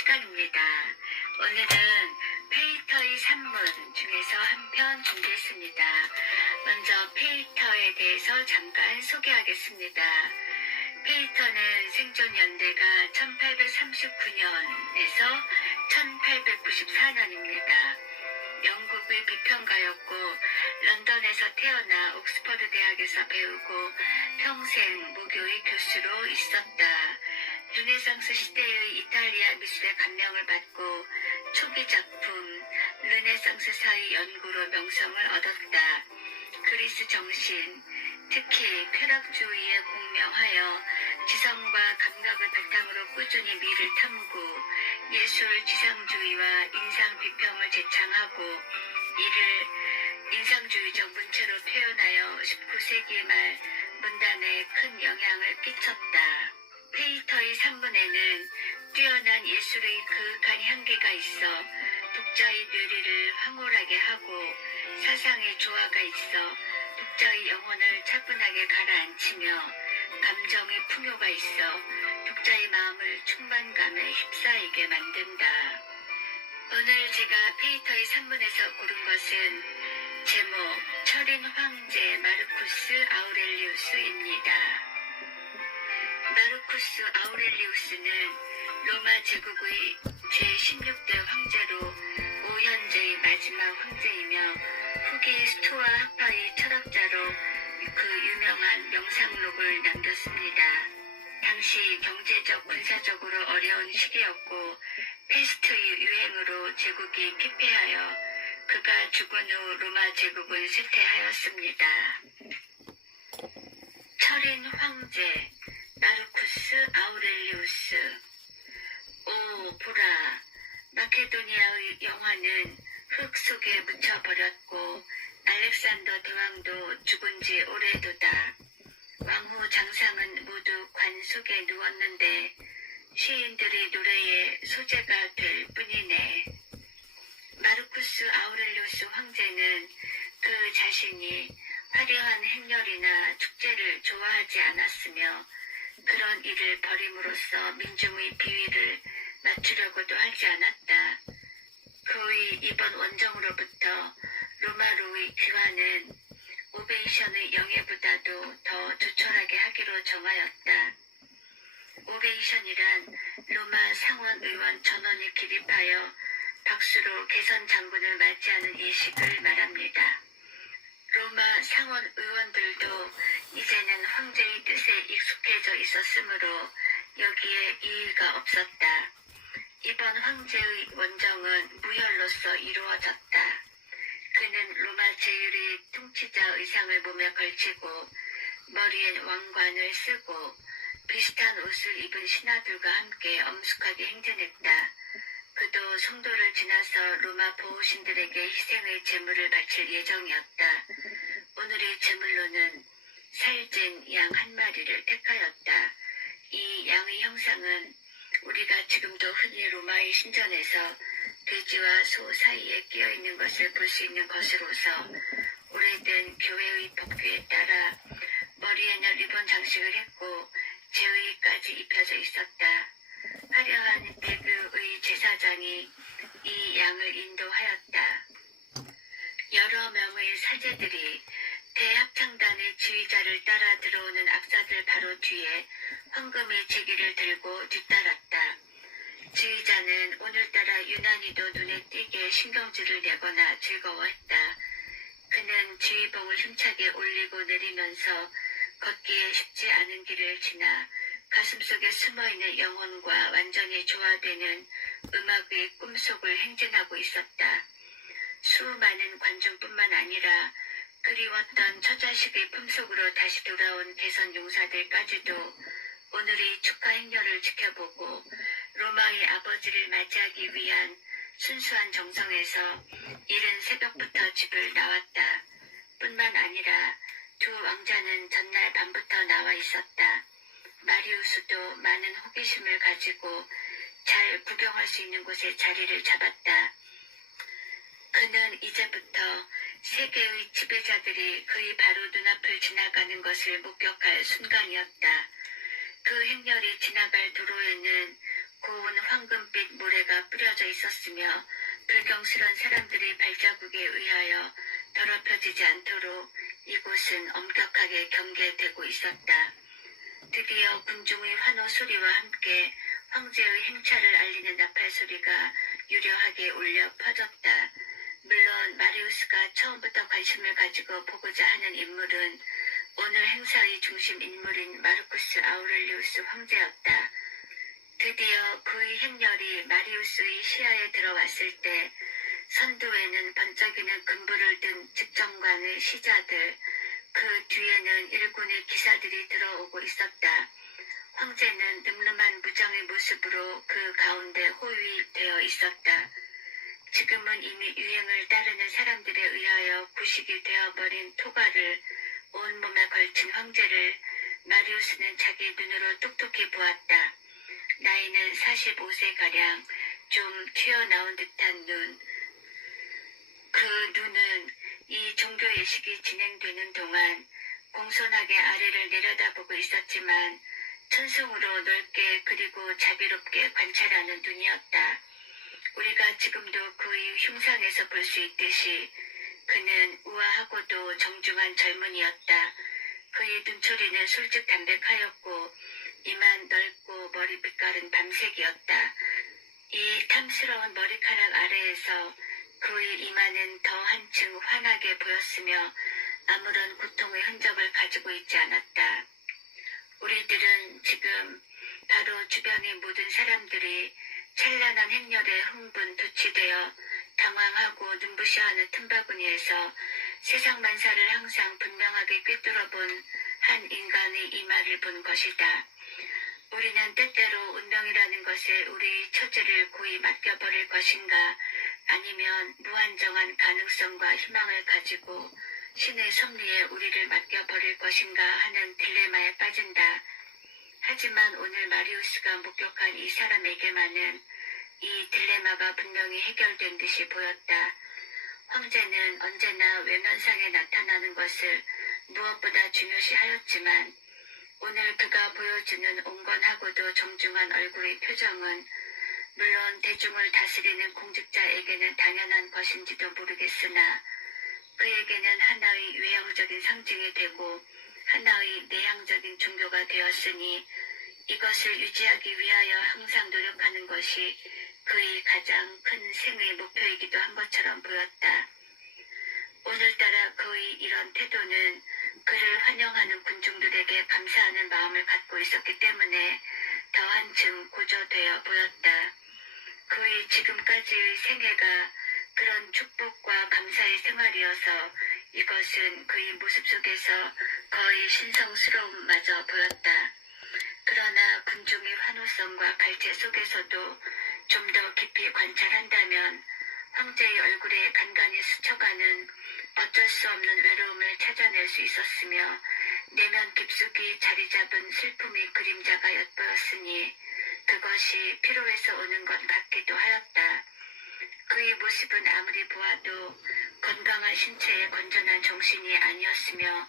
시간입니다. 오늘은 페이터의 산문 중에서 한 편 준비했습니다. 먼저 페이터에 대해서 잠깐 소개하겠습니다. 페이터는 생존 연대가 1839년에서 1894년입니다. 영국의 비평가였고 런던에서 태어나 옥스퍼드 대학에서 배우고 평생 무교의 교수로 있었다. 르네상스 시대의 이탈리아 미술에 감명을 받고 초기 작품 르네상스 사의 연구로 명성을 얻었다. 그리스 정신, 특히 쾌락주의에 공명하여 지성과 감각을 바탕으로 꾸준히 미를 탐구, 예술 지상주의와 인상 비평을 제창하고 이를 인상주의적 문체로 표현하여 19세기 말 문단에 큰 영향을 끼쳤다. 페이터의 산문에는 뛰어난 예술의 그윽한 향기가 있어 독자의 뇌리를 황홀하게 하고 사상의 조화가 있어 독자의 영혼을 차분하게 가라앉히며 감정의 풍요가 있어 독자의 마음을 충만감에 휩싸이게 만든다. 오늘 제가 페이터의 산문에서 고른 것은 제목 철인 황제 마르쿠스 아우렐리우스입니다. 마르쿠스 아우렐리우스는 로마 제국의 제16대 황제로 오현제의 마지막 황제이며 후기 스토아 학파의 철학자로 그 유명한 명상록을 남겼습니다. 당시 경제적 군사적으로 어려운 시기였고 페스트의 유행으로 제국이 피폐하여 그가 죽은 후 로마 제국은 쇠퇴하였습니다. 철인 황제 마르쿠스 아우렐리우스 오 보라 마케도니아의 영화는 흙 속에 묻혀버렸고 알렉산더 대왕도 죽은 지 오래도다. 왕후 장상은 모두 관 속에 누웠는데 시인들의 노래의 소재가 될 뿐이네. 마르쿠스 아우렐리우스 황제는 그 자신이 화려한 행렬이나 축제를 좋아하지 않았으며 그런 일을 벌임으로써 민중의 비위를 맞추려고도 하지 않았다. 그의 이번 원정으로부터 로마로의 귀환은 오베이션의 영예보다도 더 조촐하게 하기로 정하였다. 오베이션이란 로마 상원 의원 전원이 기립하여 박수로 개선 장군을 맞이하는 예식을 말합니다. 로마 상원 의원들도 이제는 황제의 뜻에 익숙해져 있었으므로 여기에 이의가 없었다. 이번 황제의 원정은 무혈로서 이루어졌다. 그는 로마 제율의 통치자 의상을 몸에 걸치고 머리엔 왕관을 쓰고 비슷한 옷을 입은 신하들과 함께 엄숙하게 행진했다. 그도 성도를 지나서 로마 보호신들에게 희생의 제물을 바칠 예정이었다. 오늘의 제물로는 살찐 양 한 마리를 택하였다. 이 양의 형상은 우리가 지금도 흔히 로마의 신전에서 돼지와 소 사이에 끼어 있는 것을 볼 수 있는 것으로서 오래된 교회의 법규에 따라 머리에는 리본 장식을 했고 제의까지 입혀져 있었다. 화려한 배그의 제사장이 이 양을 인도하였다. 여러 명의 사제들이 대합창단의 지휘자를 따라 들어오는 악사들 바로 뒤에 황금의 제기를 들고 뒤따랐다. 지휘자는 오늘따라 유난히도 눈에 띄게 신경질을 내거나 즐거워했다. 그는 지휘봉을 힘차게 올리고 내리면서 걷기에 쉽지 않은 길을 지나 가슴속에 숨어있는 영혼과 완전히 조화되는 음악의 꿈속을 행진하고 있었다. 수많은 관중뿐만 아니라 그리웠던 처자식의 품속으로 다시 돌아온 개선 용사들까지도 오늘의 축하 행렬을 지켜보고 로마의 아버지를 맞이하기 위한 순수한 정성에서 이른 새벽부터 집을 나왔다. 뿐만 아니라 두 왕자는 전날 밤부터 나와 있었다. 마리우스도 많은 호기심을 가지고 잘 구경할 수 있는 곳에 자리를 잡았다. 그는 이제부터 세계의 지배자들이 그의 바로 눈앞을 지나가는 것을 목격할 순간이었다. 그 행렬이 지나갈 도로에는 고운 황금빛 모래가 뿌려져 있었으며 불경스런 사람들이 발자국에 의하여 더럽혀지지 않도록 이곳은 엄격하게 경계되고 있었다. 드디어 군중의 환호 소리와 함께 황제의 행차를 알리는 나팔 소리가 유려하게 울려 퍼졌다. 물론 마리우스가 처음부터 관심을 가지고 보고자 하는 인물은 오늘 행사의 중심 인물인 마르쿠스 아우렐리우스 황제였다. 드디어 그의 행렬이 마리우스의 시야에 들어왔을 때 선두에는 번쩍이는 금불을 든 집정관의 시자들, 그 뒤에는 일군의 기사들이 들어오고 있었다. 황제는 늠름한 무장의 모습으로 그 가운데 호위되어 있었다. 지금은 이미 유행을 따르는 사람들에 의하여 구식이 되어버린 토가를 온몸에 걸친 황제를 마리우스는 자기 눈으로 똑똑히 보았다. 나이는 45세가량 좀 튀어나온 듯한 눈. 그 눈은 이 종교 예식이 진행되는 동안 공손하게 아래를 내려다보고 있었지만 천성으로 넓게 그리고 자비롭게 관찰하는 눈이었다. 우리가 지금도 그의 흉상에서 볼 수 있듯이 그는 우아하고도 정중한 젊은이였다. 그의 눈초리는 솔직 담백하였고 이만 넓고 머리 빛깔은 밤색이었다. 이 탐스러운 머리카락 아래에서 그의 이마는 더 한층 환하게 보였으며 아무런 고통의 흔적을 가지고 있지 않았다. 우리들은 지금 바로 주변의 모든 사람들이 찬란한 행렬에 흥분 도취되어 당황하고 눈부셔하는 틈바구니에서 세상 만사를 항상 분명하게 꿰뚫어 본 한 인간의 이마를 본 것이다. 우리는 때때로 운명이라는 것에 우리의 처지를 고이 맡겨버릴 것인가 아니면 무한정한 가능성과 희망을 가지고 신의 섭리에 우리를 맡겨버릴 것인가 하는 딜레마에 빠진다. 하지만 오늘 마리우스가 목격한 이 사람에게만은 이 딜레마가 분명히 해결된 듯이 보였다. 황제는 언제나 외면상에 나타나는 것을 무엇보다 중요시하였지만 오늘 그가 보여주는 온건하고도 정중한 얼굴의 표정은 물론 대중을 다스리는 공직자에게는 당연한 것인지도 모르겠으나 그에게는 하나의 외형적인 상징이 되고 하나의 내향적인 종교가 되었으니 이것을 유지하기 위하여 항상 노력하는 것이 그의 가장 큰 생의 목표이기도 한 것처럼 보였다. 오늘따라 그의 이런 태도는 그를 환영하는 군중들에게 감사하는 마음을 갖고 있었기 때문에 더 한층 고조되어 보였다. 그의 지금까지의 생애가 그런 축복과 감사의 생활이어서 이것은 그의 모습 속에서 거의 신성스러움마저 보였다. 그러나 군중의 환호성과 갈채 속에서도 좀 더 깊이 관찰한다면 황제의 얼굴에 간간히 스쳐가는 어쩔 수 없는 외로움을 찾아낼 수 있었으며 내면 깊숙이 자리 잡은 슬픔의 그림자가 엿보였으니 그것이 피로에서 오는 것 같기도 하였다. 그의 모습은 아무리 보아도 건강한 신체에 건전한 정신이 아니었으며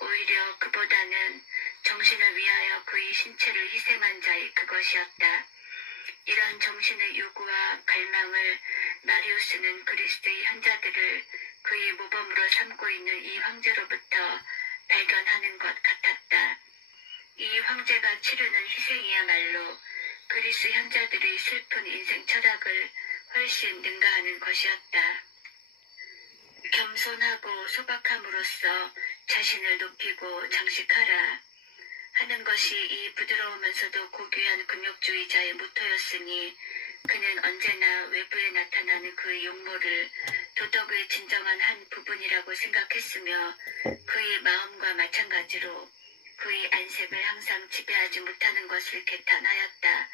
오히려 그보다는 정신을 위하여 그의 신체를 희생한 자의 그것이었다. 이런 정신의 요구와 갈망을 마리우스는 그리스도의 현자들을 그의 모범으로 삼고 있는 이 황제로부터 발견하는 것 같았다. 이 황제가 치르는 희생이야말로 그리스 현자들의 슬픈 인생 철학을 훨씬 능가하는 것이었다. 겸손하고 소박함으로써 자신을 높이고 장식하라 하는 것이 이 부드러우면서도 고귀한 금욕주의자의 모토였으니 그는 언제나 외부에 나타나는 그의 용모를 도덕의 진정한 한 부분이라고 생각했으며 그의 마음과 마찬가지로 그의 안색을 항상 지배하지 못하는 것을 개탄하였다.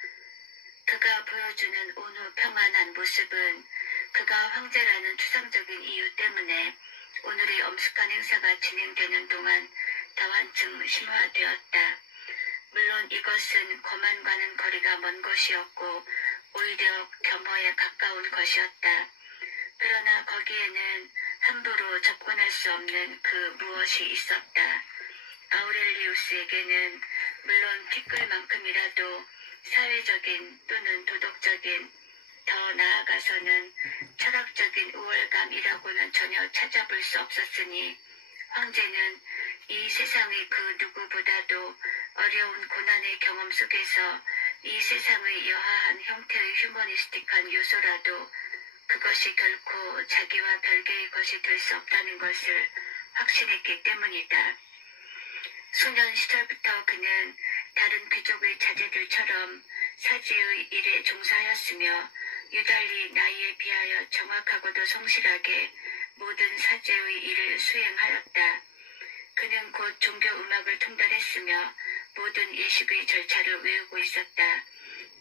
그가 보여주는 온후 평안한 모습은 그가 황제라는 추상적인 이유 때문에 오늘의 엄숙한 행사가 진행되는 동안 더 한층 심화되었다. 물론 이것은 거만과는 거리가 먼 것이었고 오히려 겸허에 가까운 것이었다. 그러나 거기에는 함부로 접근할 수 없는 그 무엇이 있었다. 아우렐리우스에게는 물론 티끌만큼이라도 사회적인 또는 도덕적인 더 나아가서는 철학적인 우월감이라고는 전혀 찾아볼 수 없었으니 황제는 이 세상의 그 누구보다도 어려운 고난의 경험 속에서 이 세상의 여하한 형태의 휴머니스틱한 요소라도 그것이 결코 자기와 별개의 것이 될 수 없다는 것을 확신했기 때문이다. 소년 시절부터 그는 다른 귀족의 자제들처럼 사지의 일에 종사하였으며 유달리 나이에 비하여 정확하고도 성실하게 모든 사제의 일을 수행하였다. 그는 곧 종교 음악을 통달했으며 모든 예식의 절차를 외우고 있었다.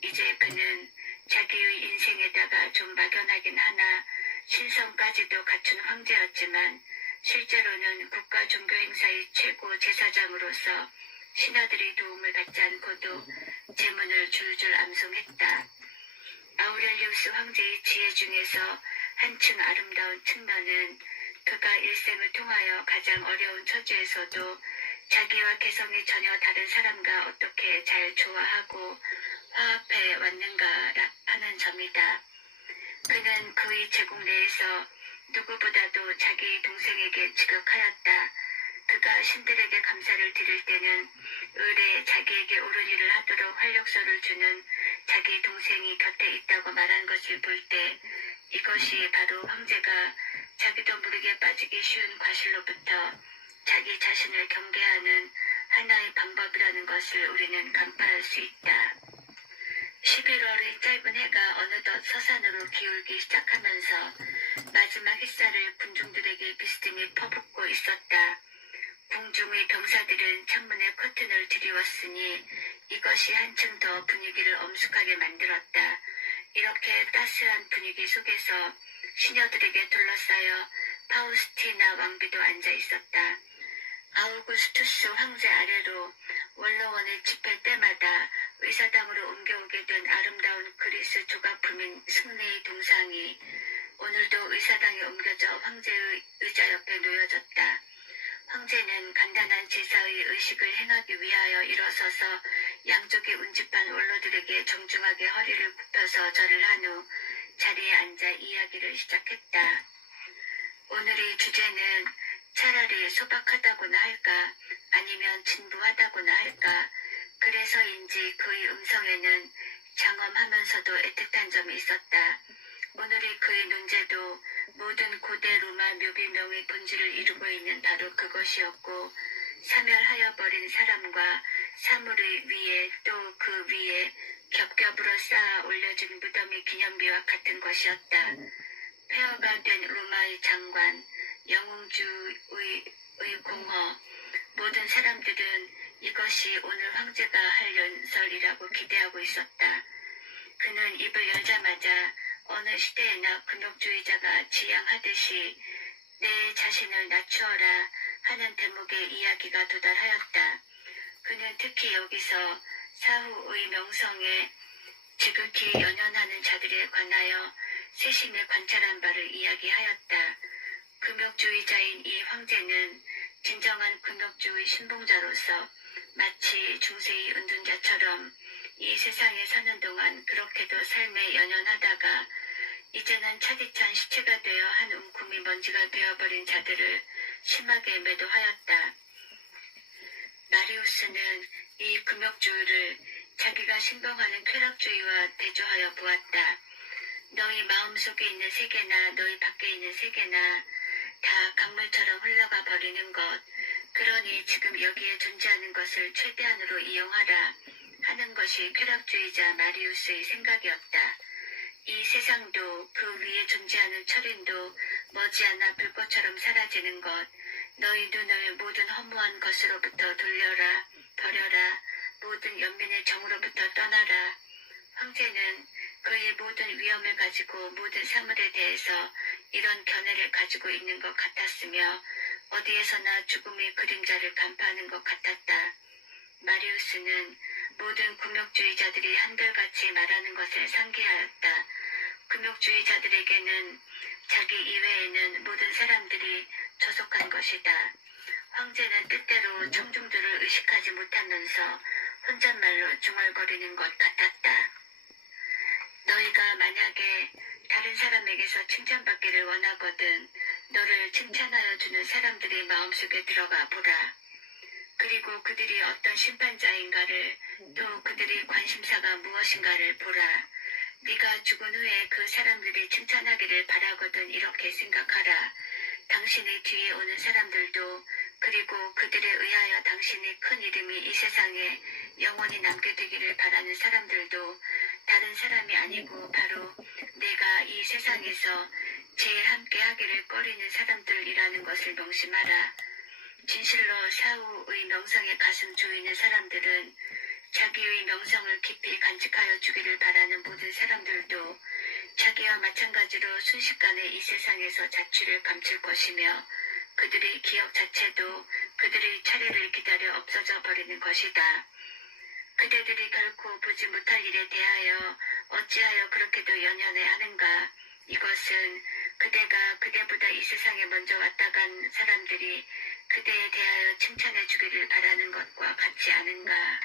이제 그는 자기의 인생에다가 좀 막연하긴 하나 신성까지도 갖춘 황제였지만 실제로는 국가 종교 행사의 최고 제사장으로서 신하들의 도움을 받지 않고도 제문을 줄줄 암송했다. 아우렐리우스 황제의 지혜 중에서 한층 아름다운 측면은 그가 일생을 통하여 가장 어려운 처지에서도 자기와 개성이 전혀 다른 사람과 어떻게 잘 조화하고 화합해 왔는가 하는 점이다. 그는 그의 제국 내에서 누구보다도 자기 동생에게 지극하였다. 그가 신들에게 감사를 드릴 때는 의뢰 자기에게 옳은 일을 하도록 활력소를 주는 자기 동생이 곁에 있다고 말한 것을 볼 때 이것이 바로 황제가 자기도 모르게 빠지기 쉬운 과실로부터 자기 자신을 경계하는 하나의 방법이라는 것을 우리는 간파할 수 있다. 11월의 짧은 해가 어느덧 서산으로 기울기 시작하면서 마지막 햇살을 군중들에게 비스듬히 퍼붓고 있었다. 궁중의 병사들은 창문에 커튼을 들이웠으니 이것이 한층 더 분위기를 엄숙하게 만들었다. 이렇게 따스한 분위기 속에서 시녀들에게 둘러싸여 파우스티나 왕비도 앉아 있었다. 아우구스투스 황제 아래로 원로원을 집회 때마다 의사당으로 옮겨오게 된 아름다운 그리스 조각품인 승리의 동상이 오늘도 의사당에 옮겨져 황제의 의자 옆에 놓여졌다. 황제는 간단한 제사의 의식을 행하기 위하여 일어서서 양쪽의 운집한 원로들에게 정중하게 허리를 굽혀서 절을 한 후 자리에 앉아 이야기를 시작했다. 오늘의 주제는 차라리 소박하다고나 할까 아니면 진부하다고나 할까 그래서인지 그의 음성에는 장엄하면서도 애틋한 점이 있었다. 오늘의 그의 논제도 모든 고대 로마 묘비명의 본질을 이루고 있는 바로 그것이었고 사멸하여 버린 사람과 사물의 위에 또 그 위에 겹겹으로 쌓아 올려진 무덤의 기념비와 같은 것이었다. 폐허가 된 로마의 장관, 영웅주의 의 공허, 모든 사람들은 이것이 오늘 황제가 할 연설이라고 기대하고 있었다. 그는 입을 열자마자 어느 시대에나 근육주의자가 지향하듯이 내 자신을 낮추어라 하는 대목의 이야기가 도달하였다. 그는 특히 여기서 사후의 명성에 지극히 연연하는 자들에 관하여 세심히 관찰한 바를 이야기하였다. 금욕주의자인 이 황제는 진정한 금욕주의 신봉자로서 마치 중세의 은둔자처럼 이 세상에 사는 동안 그렇게도 삶에 연연하다가 이제는 차디찬 시체가 되어 한 움큼이 먼지가 되어버린 자들을 심하게 매도하였다. 마리우스는 이 금욕주의를 자기가 신봉하는 쾌락주의와 대조하여 보았다. 너희 마음속에 있는 세계나 너희 밖에 있는 세계나 다 강물처럼 흘러가 버리는 것. 그러니 지금 여기에 존재하는 것을 최대한으로 이용하라 하는 것이 쾌락주의자 마리우스의 생각이었다. 이 세상도 그 위에 존재하는 철인도 머지않아 불꽃처럼 사라지는 것. 너희 눈을 모든 허무한 것으로부터 돌려라, 버려라, 모든 연민의 정으로부터 떠나라. 황제는 그의 모든 위험을 가지고 모든 사물에 대해서 이런 견해를 가지고 있는 것 같았으며 어디에서나 죽음의 그림자를 간파하는 것 같았다. 마리우스는 모든 금욕주의자들이 한결같이 말하는 것을 상기하였다. 금욕주의자들에게는 자기 이외에는 모든 사람들이 조속한 것이다. 황제는 뜻대로 청중들을 의식하지 못하면서 혼잣말로 중얼거리는 것 같았다. 너희가 만약에 다른 사람에게서 칭찬받기를 원하거든 너를 칭찬하여 주는 사람들이 마음속에 들어가 보라. 그리고 그들이 어떤 심판자인가를 또 그들이 관심사가 무엇인가를 보라. 네가 죽은 후에 그 사람들이 칭찬하기를 바라거든 이렇게 생각하라. 당신의 뒤에 오는 사람들도 그리고 그들에 의하여 당신의 큰 이름이 이 세상에 영원히 남게 되기를 바라는 사람들도 다른 사람이 아니고 바로 내가 이 세상에서 제일 함께 하기를 꺼리는 사람들이라는 것을 명심하라. 진실로 사후의 명성에 가슴 조이는 사람들은 자기의 명성을 깊이 간직하여 주기를 바라는 모든 사람들도 자기와 마찬가지로 순식간에 이 세상에서 자취를 감출 것이며 그들의 기억 자체도 그들의 차례를 기다려 없어져 버리는 것이다. 그대들이 결코 보지 못할 일에 대하여 어찌하여 그렇게도 연연해 하는가? 이것은 그대가 그대보다 이 세상에 먼저 왔다 간 사람들이 그대에 대하여 칭찬해 주기를 바라는 것과 같지 않은가?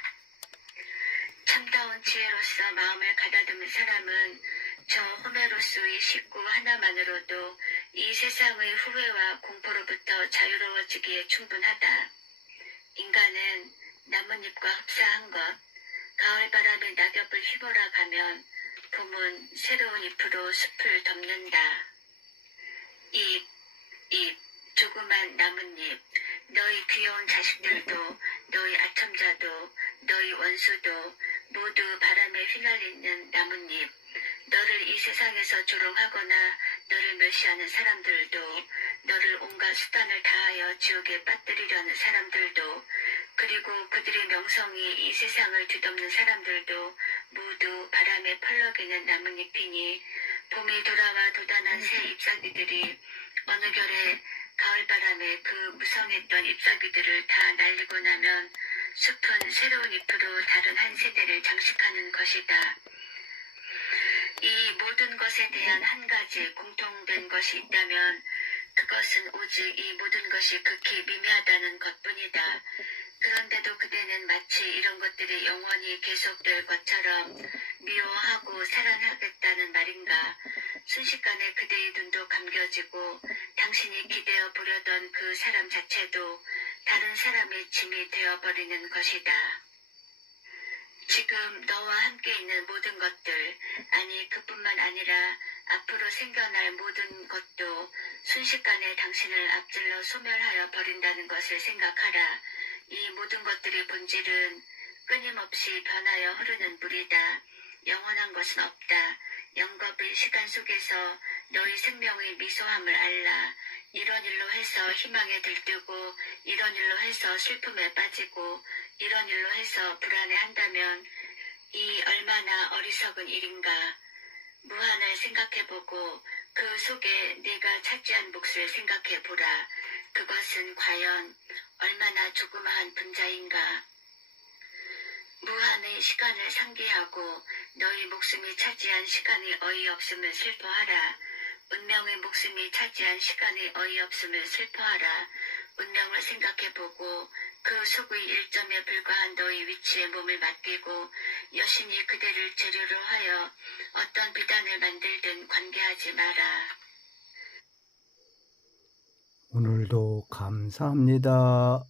참다운 지혜로서 마음을 가다듬은 사람은 저 호메로스의 식구 하나만으로도 이 세상의 후회와 공포로부터 자유로워지기에 충분하다. 인간은 나뭇잎과 흡사한 것, 가을바람에 낙엽을 휘몰아 가면 봄은 새로운 잎으로 숲을 덮는다. 잎, 잎, 조그만 나뭇잎, 너희 귀여운 자식들도, 너희 아첨자도, 너희 원수도 모두 바람에 휘날리는 나뭇잎, 너를 이 세상에서 조롱하거나 너를 멸시하는 사람들도, 너를 온갖 수단을 다하여 지옥에 빠뜨리려는 사람들도, 그리고 그들의 명성이 이 세상을 뒤덮는 사람들도 모두 바람에 펄럭이는 나뭇잎이니 봄이 돌아와 돋아난 새 잎사귀들이 어느 결에 가을바람에 그 무성했던 잎사귀들을 다 날리고 나면 숲은 새로운 잎으로 다른 한 세대를 장식하는 것이다. 이 모든 것에 대한 한 가지 공통된 것이 있다면 그것은 오직 이 모든 것이 극히 미미하다는 것뿐이다. 그런데도 그대는 마치 이런 것들이 영원히 계속될 것처럼 미워하고 사랑하겠다는 말인가. 순식간에 그대의 눈도 감겨지고 당신이 기대어 보려던 그 사람 자체도 다른 사람의 짐이 되어버리는 것이다. 지금 너와 함께 있는 모든 것들, 아니 그뿐만 아니라 앞으로 생겨날 모든 것도 순식간에 당신을 앞질러 소멸하여 버린다는 것을 생각하라. 이 모든 것들의 본질은 끊임없이 변하여 흐르는 물이다. 영원한 것은 없다. 영겁의 시간 속에서 너희 생명의 미소함을 알라. 이런 일로 해서 희망에 들뜨고, 이런 일로 해서 슬픔에 빠지고, 이런 일로 해서 불안해한다면 이 얼마나 어리석은 일인가. 무한을 생각해보고 그 속에 내가 차지한 몫을 생각해보라. 그것은 과연 얼마나 조그마한 분자인가. 무한의 시간을 상기하고 너희 목숨이 차지한 시간이 어이없음을 슬퍼하라. 운명의 목숨이 차지한 시간이 어이없음을 슬퍼하라. 운명을 생각해보고 그 속의 일점에 불과한 너희 위치에 몸을 맡기고 여신이 그대를 재료로 하여 어떤 비단을 만들든 관계하지 마라. 오늘도 감사합니다.